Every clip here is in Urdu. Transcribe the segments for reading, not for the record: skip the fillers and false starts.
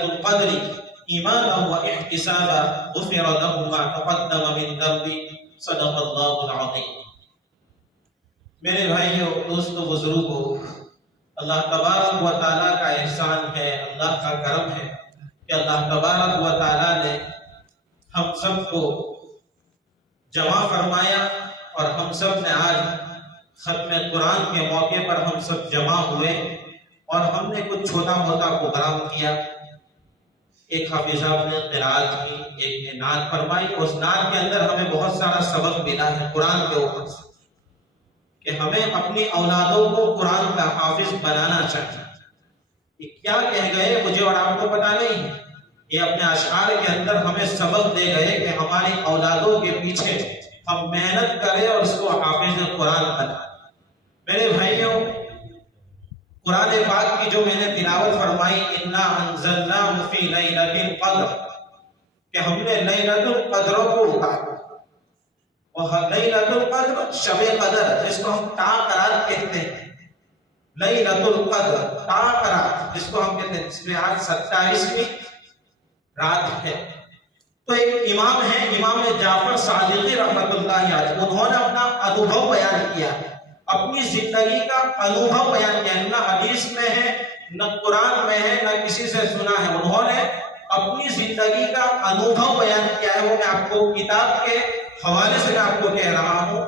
القدر ایمانا و احتسابا غفر له ما تقدم من ذنبه صدق اللہ العظیم۔ میرے بھائیوں، دوستوں، بزرگوں، اللہ تبارک و تعالیٰ کا احسان ہے، اللہ کا کرم ہے کہ اللہ تبارک و تعالیٰ نے ہم سب کو جمع فرمایا اور ہم سب نے آج ختم قرآن کے موقع پر ہم سب جمع ہوئے اور ہم نے کچھ چھوٹا موٹا پروگرام کیا۔ ایک حافظ صاحب نے قرات کی، ایک نے نعت فرمائی۔ اس نعت کے اندر ہمیں بہت سارا سبق ملا ہے قرآن کے اوپر سے کہ ہمیں اپنی اولادوں کو قرآن کا حافظ بنانا چاہیے۔ یہ کیا کہہ گئے مجھے اور آپ کو پتا نہیں، یہ اپنے اشعار کے اندر ہمیں سبق دے گئے کہ ہماری اولادوں کے پیچھے ہم محنت کریں اور اس کو حافظ قرآن بنائیں۔ میرے بھائیوں، قرآن پاک کی جو میں نے تلاوت فرمائی، انا انزلناہ فی لیلۃ القدر، کہ ہم نے لیلۃ القدر کو اتارا۔ اور لیلۃ القدر شب قدر، جس کو ہم تا قرات کہتے ہیں، لیلۃ القدر تا قرات جس کو ہم کہتے ہیں، جس میں آج 27ویں رات ہے۔ تو ایک امام ہے، امام جعفر صادقی رحمت اللہ علیہ، انہوں نے اپنا انوبھو بیان کیا، اپنی زندگی کا انوبھو بیان کیا، نہ حدیث میں ہے نہ قرآن میں ہے نہ کسی سے سنا ہے، انہوں نے اپنی زندگی کا انوبھو بیان کیا ہے۔ وہ میں آپ کو کتاب کے حوالے سے میں آپ کو کہہ رہا ہوں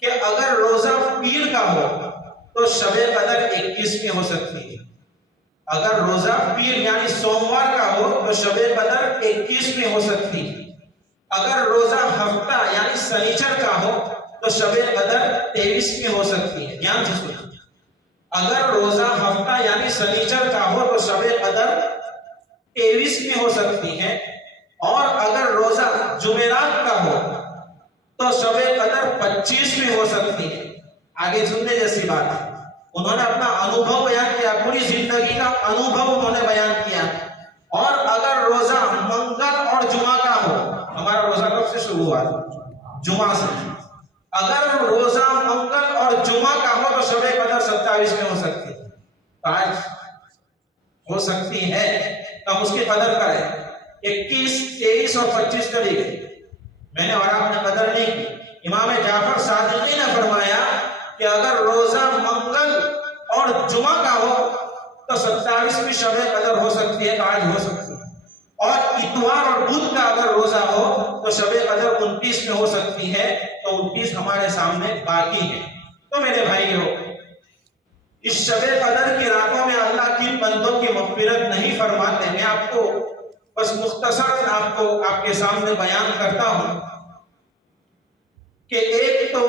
کہ اگر روزہ پیر کا ہو تو شب قدر 21 میں ہو سکتی ہے، اگر روزہ پیر یعنی سوموار کا ہو تو شب قدر 21 میں ہو سکتی ہے، اگر روزہ ہفتہ یعنی سنیچر کا ہو تو شب قدر 23 میں ہو سکتی ہے۔ دھیان سے سنیں، اگر روزہ ہفتہ یعنی سنیچر کا ہو تو شب قدر 23 میں ہو سکتی ہے، اور اگر روزہ جمعرات کا ہو تو شب قدر 25 میں ہو سکتی ہے۔ آگے سننے جیسی بات ہے، انہوں نے اپنا انوبھو بیان کیا، پوری زندگی کا انوبھو انہوں نے بیان کیا۔ اور اگر روزہ منگل اور جمعہ کا ہو، ہمارا روزہ کب سے شروع ہوا؟ جمعہ سے۔ اگر روزہ منگل اور جمعہ کا ہو تو شب قدر 27 میں ہو سکتی ہے، آج ہو سکتی ہے، تب اس کی قدر کریں۔ 21، 23 اور 25 کری گئی، میں نے اور آپ نے قدر نہیں کی۔ امام جعفر صادقی نے فرمایا کہ اگر روزہ منگل اور جمعہ کا ہو تو 27ویں شب قدر ہو سکتی ہے، آج ہو سکتی ہے، اور اتوار اور بدھ کا اگر روزہ ہو تو شب قدر 29 میں ہو سکتی ہے، تو 29 ہمارے سامنے باقی ہے۔ تو میرے بھائیوں، اس شب قدر کی راتوں میں اللہ کی بندوں کی مغفرت نہیں فرماتے۔ میں آپ کو بس مختصراً آپ کے سامنے بیان کرتا ہوں کہ ایک تو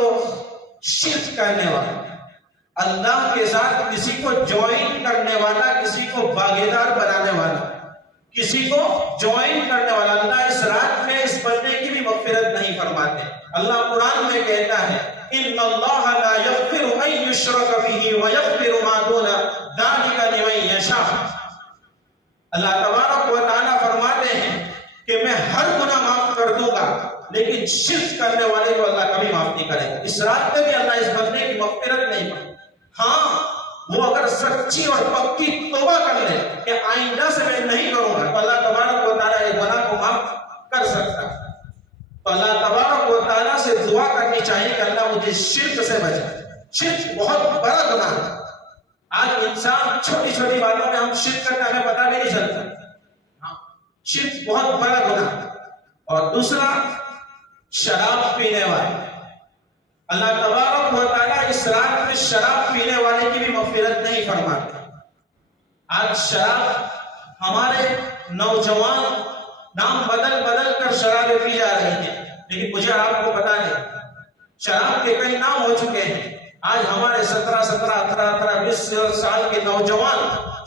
شرک کرنے والا، اللہ کے ساتھ کسی کو جوائن کرنے والا، کسی کو باغیدار بنانے والا، کسی کو جوائن کرنے والا، اللہ اس رات میں اس بندے کی بھی مغفرت نہیں فرماتے۔ اللہ قرآن میں کہتا ہے ان اللہ لا یغفر ان یشرک بہ ویغفر ما دون ذلک لمن یشاء۔ اللہ تبارک و تعالیٰ فرماتے ہیں کہ میں ہر گناہ معاف کر دوں گا، لیکن شرک کرنے والے کو اللہ کبھی معاف نہیں کرے گا۔ اس رات میں بھی اللہ اس بندے کی مغفرت نہیں کرے۔ ہاں، وہ اگر سچی اور پکی توبہ کر لے کہ آئندہ سے میں نہیں کروں گا، تو اللہ تبارک و تعالیٰ یہ گناہ کو معاف کر سکتا ہے۔ تو اللہ تبارک و تعالیٰ سے دعا کرنی چاہیے کہ اللہ مجھے شرک سے بچائے۔ شرک بہت بڑا گناہ ہے۔ آج انسان چھوٹی چھوٹی باتوں میں ہم شرک کرتے ہیں، ہمیں پتہ بھی نہیں چلتا۔ شرک بہت بڑا گناہ ہے۔ اور دوسرا، شراب پینے والے، اللہ تبارک و تعالیٰ اس رات میں شراب پینے والے کی بھی مغفرت نہیں فرماتے۔ آج شراب، ہمارے نوجوان نام بدل بدل کر شرابیں پی جا رہی ہیں، لیکن مجھے آپ کو پتا نہیں، شراب کے کئی نام ہو چکے ہیں۔ آج ہمارے 17، 18، 20 سال کے نوجوان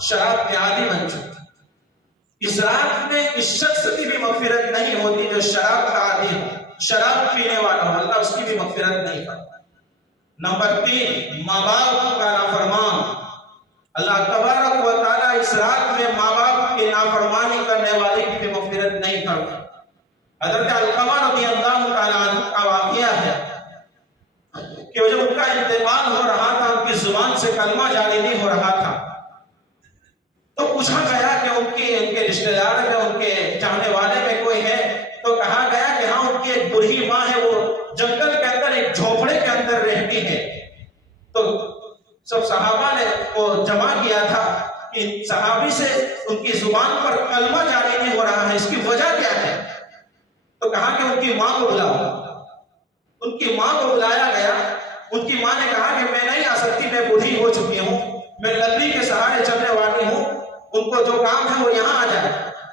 شراب کے عادی بن چکے۔ اس رات میں اس شخص کی بھی مغفرت نہیں ہوتی جو شراب کا عادی ہو، شراب پینے والا ہو، اللہ اس کی بھی مغفرت نہیں کرتا۔ نمبر 3، ماں باپ کا نافرمان، اللہ تبارک و تعالیٰ اس رات میں ماں باپ کی نافرمانی کرنے والے کی بھی مغفرت نہیں کرتا۔ حضرت علقمہ رضی اللہ تعالیٰ عنہ کا واقعہ ہے کہ جب ان کا انتقال ہو رہا تھا، ان کی زبان سے کلمہ جاری نہیں ہو رہا تھا، تو پوچھا گیا کہ ان کے رشتے دار میں ان کے چاہنے والے میں کوئی ہے تو کہا گیا کہ ہاں ان کی ایک بوڑھی ماں ہے، وہ جنگل کے اندر ایک جھونپڑے کے اندر رہتی ہے۔ تو سب صحابہ نے وہ جمع کیا تھا کہ صحابی سے ان کی زبان پر کلمہ جاری نہیں ہو رہا ہے، اس کی وجہ کیا ہے؟ تو کہا کہ ان کی ماں کو بلاؤ۔ ان کی ماں کو بلایا گیا۔ ان کی ماں نے کہا کہ میں نہیں آ سکتی، میں بوڑھی ہو چکی ہوں، میں لکڑی کے سہارے چلنے والی ہوں، ان کو جو کام ہے وہ یہاں آ جائے۔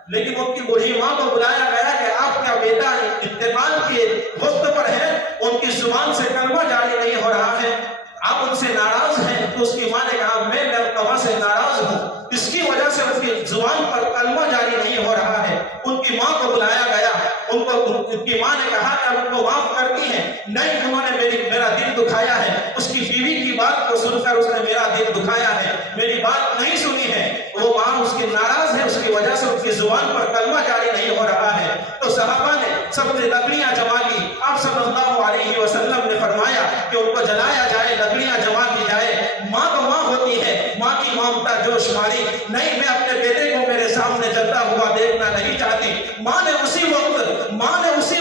لیکن ان کی بوڑھی ماں کو بلایا گیا کہ آپ کا بیٹا انتقال کے وقت پر ہے، ان کی زبان سے کلمہ جاری نہیں ہو رہا ہے، آپ ان سے ناراض ہیں۔ تو اس کی ماں نے کہا میں اللہ سے ناراض ہوں، اس کی وجہ سے ان کی زبان پر کلمہ جاری نہیں ہو رہا ہے۔ ان کی ماں کو بلایا گیا۔ ان کی ماں نے کہا کہ ان کو معاف کرتی ہیں؟ نہیں، انہوں نے میرا دل دکھایا ہے۔ اس کی بیوی کی بات کو سن کر اس نے میرا دل دکھایا ہے، میری بات نہیں سنی ہے۔ وہ ماں اس کی ناراض ہے، اس کی وجہ سے اس کی زبان پر کلمہ جاری نہیں ہو رہا ہے۔ تو صحابہ نے سب نے لکڑیاں جمع کی۔ آپ صلی اللہ علیہ وسلم نے فرمایا کہ ان کو جلایا جائے، لکڑیاں جمع کی جائے۔ ماں تو ماں ہوتی ہے، ماں کی ممتا جوش ماری، نہیں میں اپنے بیٹے کو میرے سامنے جلتا ہوا دیکھنا نہیں چاہتی۔ ماں نے اسی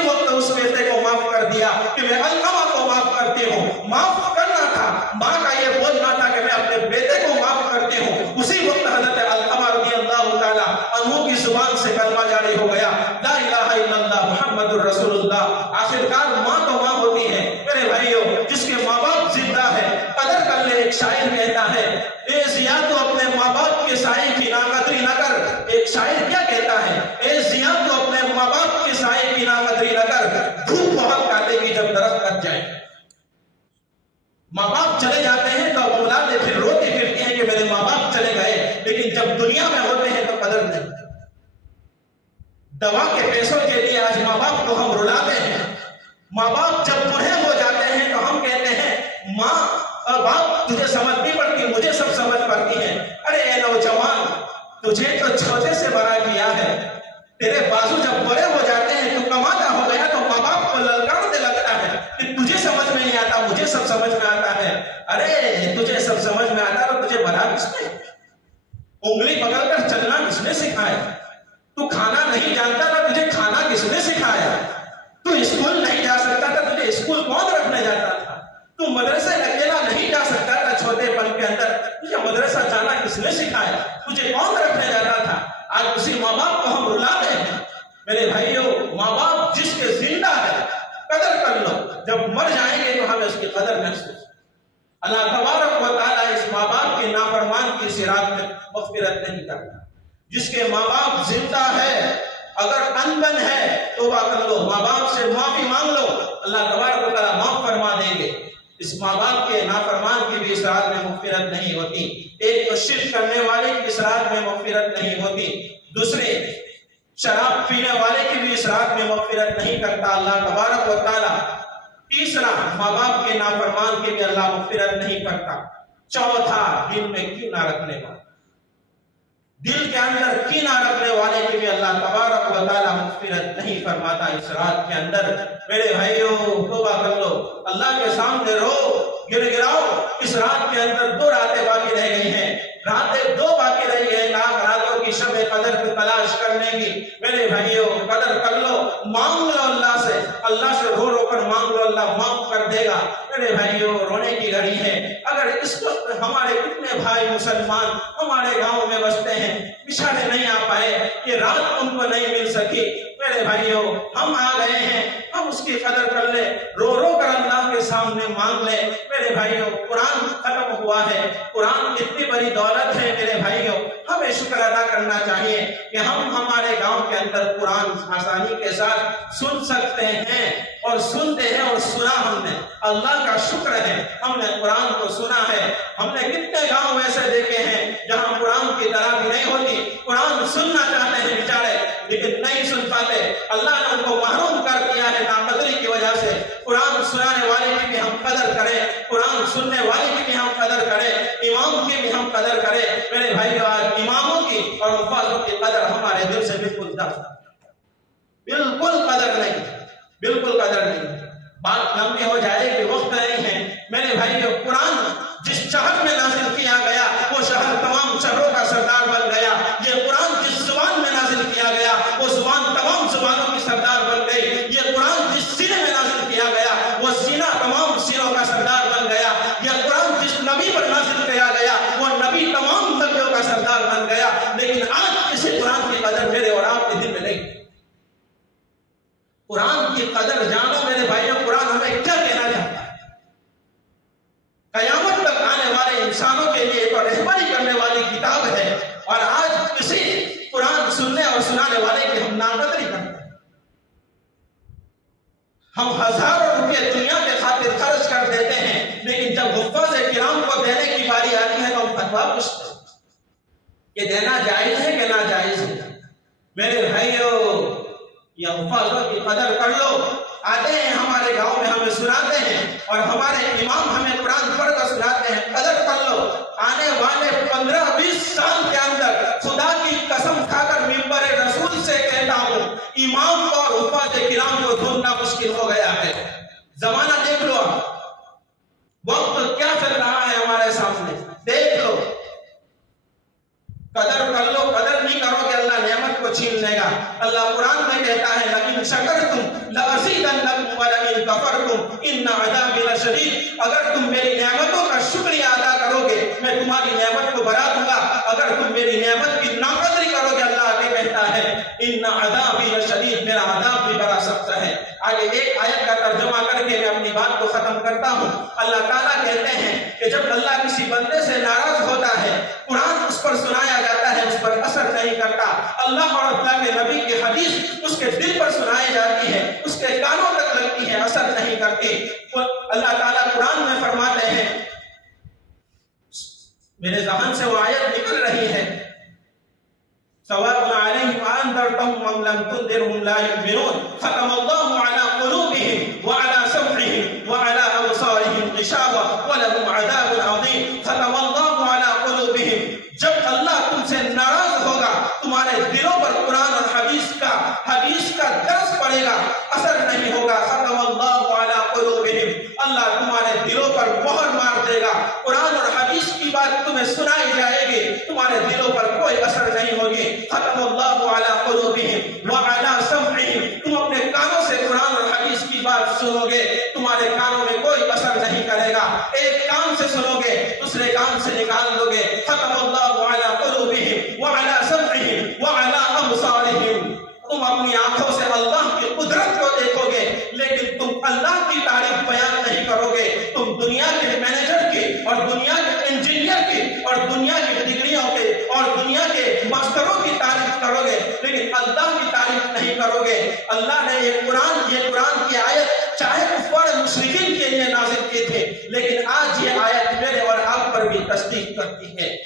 وقت اس بیٹے کو معاف کر دیا کہ میں علقمہ کو معاف کرتی ہوں۔ معاف کرنا تھا، ماں کا یہ بولنا تھا کہ میں اپنے بیٹے کو معاف کرتی ہوں۔ اسی وقت حضرت علقمہ رضی اللہ تعالیٰ عنہ کی زبان سے کلمہ جاری ہو گیا، لا الہ الا اللہ محمد الرسول اللہ۔ آخرکار ماں تو ماں ہوتی ہے میرے بھائیوں، جس کے ماں باپ زندہ ہے قدر کر لے۔ ایک شاعر کہتا ہے اے ضیا تو اپنے ماں باپ کے سائے کی ناقدری نہ کر۔ ایک شاعر کیا کہتا ہے؟ اے ضیا تو اپنے ماں باپ کے سائے کی ناقدری نہ کر، دھوپ بہت کاٹے گی جب درخت کٹ جائے۔ ماں باپ چلے جاتے ہیں تو اولادیں پھر روتی پھرتی ہیں کہ میرے ماں باپ چلے گئے، لیکن جب دنیا میں ہوتے ہیں تو قدر نہیں۔ دوا کے پیسوں کے لیے آج ماں باپ کو ہم رلاتے ہیں۔ ماں باپ جب بوڑھے ہو جاتے ہیں تو ہم کہتے ہیں ماں اور باپ تجھے سمجھ نہیں پڑتی، مجھے سب سمجھ پڑتی ہے۔ ارے اے نوجوان، تجھے تو چھوٹے سے بڑا کیا ہے، تیرے بازو جب بڑے ہو جاتے ہیں تو کماتا ہو گیا تو ماں باپ کو للکارنے لگتا ہے کہ تجھے سمجھ میں نہیں آتا، مجھے سب سمجھ میں آتا ہے۔ ارے تجھے سب سمجھ میں آتا تو تجھے بنا کس نے؟ انگلی پکڑ کر چلنا کس نے سکھایا؟ تو کھانا نہیں جانتا تھا، تجھے کھانا کس نے سکھایا؟ تو اسکول نہیں جا سکتا تھا، تجھے اسکول کون رکھنے جاتا تھا؟ تو مدرسے اکیلا نہیں جا سکتا تھا چھوٹے پن کے اندر، تجھے مدرسہ جانا کس نے سکھایا؟ تجھے کون رکھنے جاتا تھا؟ آج اسی ماں باپ کو ہم رلاتے ہیں۔ میرے بھائیوں، ماں باپ جس کے زندہ ہے قدر کر لو، جب مر جائیں گے تو ہمیں اس کی قدر محسوس۔ اللہ تبارک و تعالیٰ اس ماں باپ کے نافرمان کی صراط میں مغفرت نہیں کرتا۔ جس کے ماں باپ زندہ ہے، اگر انبن ہے توبہ کر لو، ماں باپ سے معافی مانگ لو، اللہ تبارک و تعالیٰ معاف فرما دیں گے۔ اس ماں باپ کے نافرمان کی بھی صراط میں مغفرت نہیں ہوتی۔ ایک تو شرک کرنے والے کی صراط میں مغفرت نہیں ہوتی، دوسرے شراب پینے والے کی بھی صراط میں مغفرت نہیں کرتا اللہ تبارک و تعالیٰ۔ تیسرا، ماں باپ کے نافرمان کی بھی اللہ مغفرت نہیں کرتا۔ چوتھا، دل میں کینہ رکھنے والا، دل کے اندر کینہ رکھنے والے کی بھی اللہ تبارک و تعالیٰ مغفرت نہیں فرماتا اس رات کے اندر۔ میرے بھائیوں، توبہ کر لو، اللہ کے سامنے رو، گر گراؤ۔ اس رات کے اندر 2 راتیں باقی رہ گئی ہیں، راتیں 2 باقی رہی ہیں لاکھ راتوں کی شب قدر کی تلاش کرنے کی۔ میرے بھائیوں، قدر کر لو، مانگ لو اللہ سے، اللہ سے رو رو کر مانگ لو، اللہ معاف کر دے گا۔ میرے بھائیوں، رونے کی گھڑی ہے۔ اگر اس وقت ہمارے کتنے بھائی مسلمان ہمارے گاؤں میں بستے ہیں، بچھانے نہیں آ پائے، یہ رات ان کو نہیں مل سکی، میرے بھائیوں ہم آ گئے ہیں، ہم اس کی قدر کر لیں، رو رو کر اللہ کے سامنے مانگ لیں۔ میرے بھائیوں، قرآن ختم ہوا ہے، قرآن اتنی بڑی دولت ہے میرے بھائیوں، ہمیں شکر ادا کرنا چاہیے کہ ہم ہمارے گاؤں کے اندر قرآن آسانی کے ساتھ سن سکتے ہیں، اور سنتے ہیں، اور سنا ہم نے، اللہ کا شکر ہے ہم نے قرآن کو سنا ہے۔ ہم نے کتنے گاؤں ایسے دیکھے ہیں جہاں قرآن کی تراویح نہیں ہوتی، قرآن سننا چاہتے ہیں بیچارے لیکن نہیں سن پاتے، اللہ نے ان کو محروم کر دیا ہے ناقدری کی وجہ سے۔ قرآن سنانے والے کی بھی ہم قدر کریں، قرآن سننے والے کی بھی ہم قدر کریں، امام کی بھی ہم قدر کریں۔ میرے بھائی، آج اماموں کی اور حفاظوں کی قدر ہمارے دل سے بالکل جا سکتی، بالکل قدر نہیں، بالکل قدر نہیں۔ بات لمبی ہو جائے گی، وقت نہیں ہے۔ میرے بھائیو، قرآن جس شہر میں نازل کیا گیا وہ شہر تمام شہروں کا سردار بن گیا۔ یہ قرآن جس زبان میں نازل سردار بن گئی. یہ قرآن جس سینے میں نازل کیا گیا وہ سینہ تمام سینوں کا سردار بن گیا. یہ قرآن جس نبی پر نازل کیا گیا وہ نبی تمام نبیوں کا سردار بن گیا. لیکن آج کسی قرآن کی قدر میرے اور آپ کے دل میں نہیں. قرآن کی قدر جانو میرے بھائیوں. قرآن ہمیں کیا کہنا چاہتا ہے؟ قیامت تک آنے والے انسانوں کے لیے ایک رہبری کرنے والی کتاب ہے. اور آج کسی قرآن سننے اور سنانے والے کی ہم ناقدری کرتے ہیں. ہم ہزاروں روپے دنیا کے خاطر خرچ کر دیتے ہیں, لیکن جب حفاظ کرام کو دینے کی باری آتی ہے تو ہم فتوا پوچھتے ہیں کہ دینا جائز ہے کہ ناجائز ہے. میرے بھائیو, یہ حفاظوں کی قدر کر لو. آتے ہیں ہمارے گاؤں میں, ہمیں سناتے ہیں اور ہمارے امام ہمیں قرآن پڑھ کر سناتے ہیں. قدر کر لو. آنے والے 15-20 سال کے اندر خدا کی قسم کھا کر ممبر رسول سے کہتا ہوں, امام کو اور حفاظ کرام کو ڈھونڈنا مشکل ہو گیا ہے. زمانہ دیکھ لو, وقت کیا چل رہا ہے ہمارے سامنے, دیکھ لو. قدر کر لو. قدر نہیں کرو کہ اللہ نعمت کو چھین لے گا. اللہ قرآن میں کہتا ہے لئن شکرتم لأزیدنکم ولئن کفرتم ان عذابی لشدید. اگر تم میری نعمتوں کا شکریہ ادا کرو گے میں تمہاری نعمت کو بڑھا دوں گا. اگر تم میری نعمت کی ناقدری کرو گے, اللہ آگے کہتا ہے ان عذابی لشدید, میرا عذاب بھی بڑا سخت ہے. آگے ایک آیت کا ترجمہ کر کے میں اپنی بات کو ختم کرتا ہوں. اللہ تعالیٰ کہتے ہیں کہ جب اللہ کسی بندے سے ناراض ہوتا ہے, قرآن اس پر سنایا جاتا ہے, اس پر اثر نہیں کرتا. اللہ اور اللہ کے نبی کی حدیث اس کے دل پر سنائی جاتی ہے, اس کے کانوں تک لگتی ہے, اثر نہیں کرتی. اللہ تعالیٰ قرآن میں فرماتے ہیں, میرے ذہن سے وہ آیت نکل رہی ہے, سواء علیہم انذرتہم ام لم تنذرہم لا یؤمنون ختم اللہ علی قلوبہم وعلی سمعہم وعلی ابصارہم غشاوہ ولہم عذاب عظیم. ختم اللہ علی قلوبہم. جب اللہ تم سے ناراض ہوگا, تمہارے دلوں پر قرآن اور حدیث کا درس پڑے گا, اثر نہیں ہوگا. ختم اللہ علی قلوبہم. اللہ تمہارے دلوں پر مہر مار دے گا. قرآن اور حدیث کی بات تمہیں سنائی جائے گی, تمہارے دلوں پر کوئی اثر نہیں ہوگی. ختم اللہ علی قلوبہم وعلی سمعہم. تم اپنے کانوں سے قرآن اور حدیث کی بات سنو گے, تمہارے کانوں میں کوئی اثر نہیں کرے گا. ایک کان سے سنو گے, دوسرے کان سے نکال دو گے. ختم اللہ علی قلوبہم وعلی سمعہم وعلی ابصارہم. تم اپنی آنکھوں سے اللہ کی قدرت کو دیکھو گے, لیکن تم اللہ کی تعریف بیان نہیں کرو گے. تم دنیا کے مینیجر کی اور دنیا کے انجینئر کی اور دنیا کی ڈگریوں کے اور دنیا کے ماسٹروں کی تعریف کرو گے, لیکن اللہ کی تعریف نہیں کرو گے. اللہ نے یہ قرآن کی آیت چاہے کفار مشرکین کے لیے نازل کی تھے, لیکن آج یہ آیت میرے اور آپ پر بھی تصدیق کرتی ہے,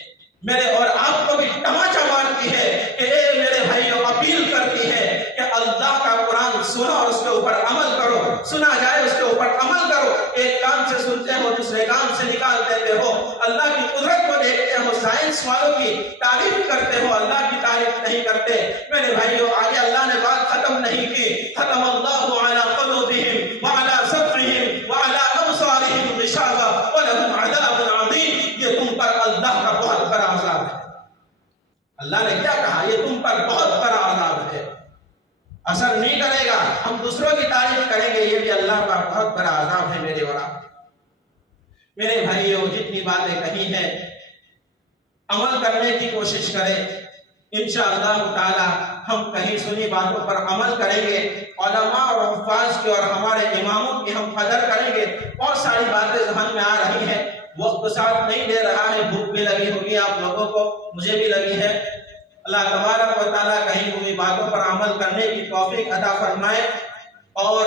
میرے اور آپ کو بھی تماچا مارتی ہے کہ اے میرے بھائیوں, اپیل کرتی ہے کہ اللہ کا قرآن سنو اور اس کے اوپر عمل کرو. سنا جائے اس کے اوپر عمل کرو. ایک کان سے سنتے ہو, دوسرے کان سے نکال دیتے ہو. اللہ کی قدرت کو دیکھتے ہو, سائنس والوں کی تعریف کرتے ہو, اللہ کی تعریف نہیں کرتے. میرے بھائیوں, آگے اللہ نے بات ختم نہیں کی. ختم اللہ علی قلوبہم وعلی سمعہم وعلی ابصارہم غشاوہ ولہم عذاب عظیم. یہ تم پر اللہ کا بہت بڑا عذاب ہے. اللہ نے کیا کہا؟ یہ تم پر بہت بڑا عذاب ہے, اثر نہیں کرے گا. ہم دوسروں کی تعریف کریں گے, یہ بھی اللہ کا بہت بڑا عذاب ہے. میرے اور آپ, میرے بھائیوں, جتنی باتیں کہی ہیں عمل کرنے کی کوشش کریں. انشاءاللہ تعالی ہم کہیں سنی باتوں پر عمل کریں گے. علماء اور حفاظ کی اور ہمارے اماموں کی ہم قدر کریں گے. بہت ساری باتیں ذہن میں آ رہی ہیں, وقت ساتھ نہیں دے رہا ہے, بھوک بھی لگی ہوگی آپ لوگوں کو, مجھے بھی لگی ہے. اللہ تبارک و تعالیٰ کہیں ہوئی باتوں پر عمل کرنے کی توفیق عطا فرمائے, اور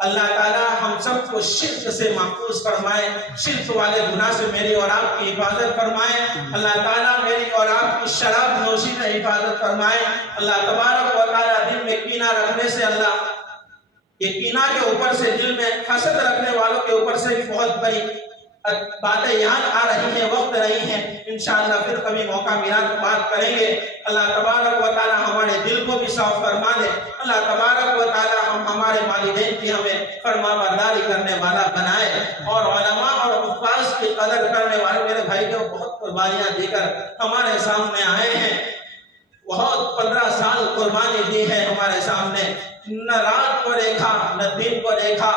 اللہ تعالیٰ ہم سب کو شرک سے محفوظ فرمائے. شرک والے گناہ سے میری اور آپ کی حفاظت فرمائے. اللہ تعالیٰ میری اور آپ کی شراب نوشی سے حفاظت فرمائے. اللہ تبارک و تعالیٰ دل میں کینہ رکھنے سے, اللہ یہ کینہ کے اوپر سے دل میں حسد رکھنے والوں کے اوپر سے بھی بہت بڑی باتیں یاد آ رہی ہیں, وقت نہیں ہے. انشاءاللہ پھر کبھی موقع ملا تو بات کریں گے. اللہ تبارک و تعالی ہمارے دل کو بھی صاف فرما دے. اللہ تبارک و تعالی ہمارے والدین کی ہمیں فرما برداری کرنے والا بنائے, اور علماء اور حفاظ کی قدر کرنے والے. میرے بھائی جو بہت قربانیاں دے کر ہمارے سامنے آئے ہیں, بہت 15 سال قربانی دی ہے ہمارے سامنے، نہ رات کو دیکھا، نہ دن کو دیکھا،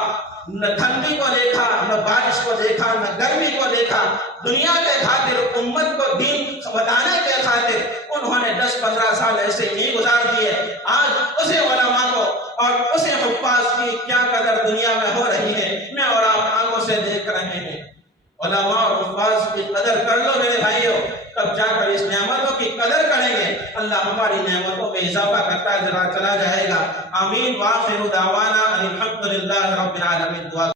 نہ ٹھنڈی کو دیکھا، نہ بارش کو دیکھا، نہ گرمی کو دیکھا، دنیا کے خاطر، امت کو دین بتانے کے خاطر انہوں نے 10-15 سال ایسے ہی گزار دیے۔ آج اسے علماء کو اور اسے حفاظ کی کیا قدر دنیا میں ہو رہی ہے، میں اور آپ آنکھوں سے دیکھ رہے ہیں۔ علماء اور حفاظ کی قدر کر لو میرے بھائیوں، تب جا کر اس نعمتوں کی قدر کریں گے، اللہ ہماری نعمتوں میں اضافہ کرتا چلا جائے گا۔ آمین۔ وآخر دعوانا ان الحمد للہ رب العالمین۔ دعا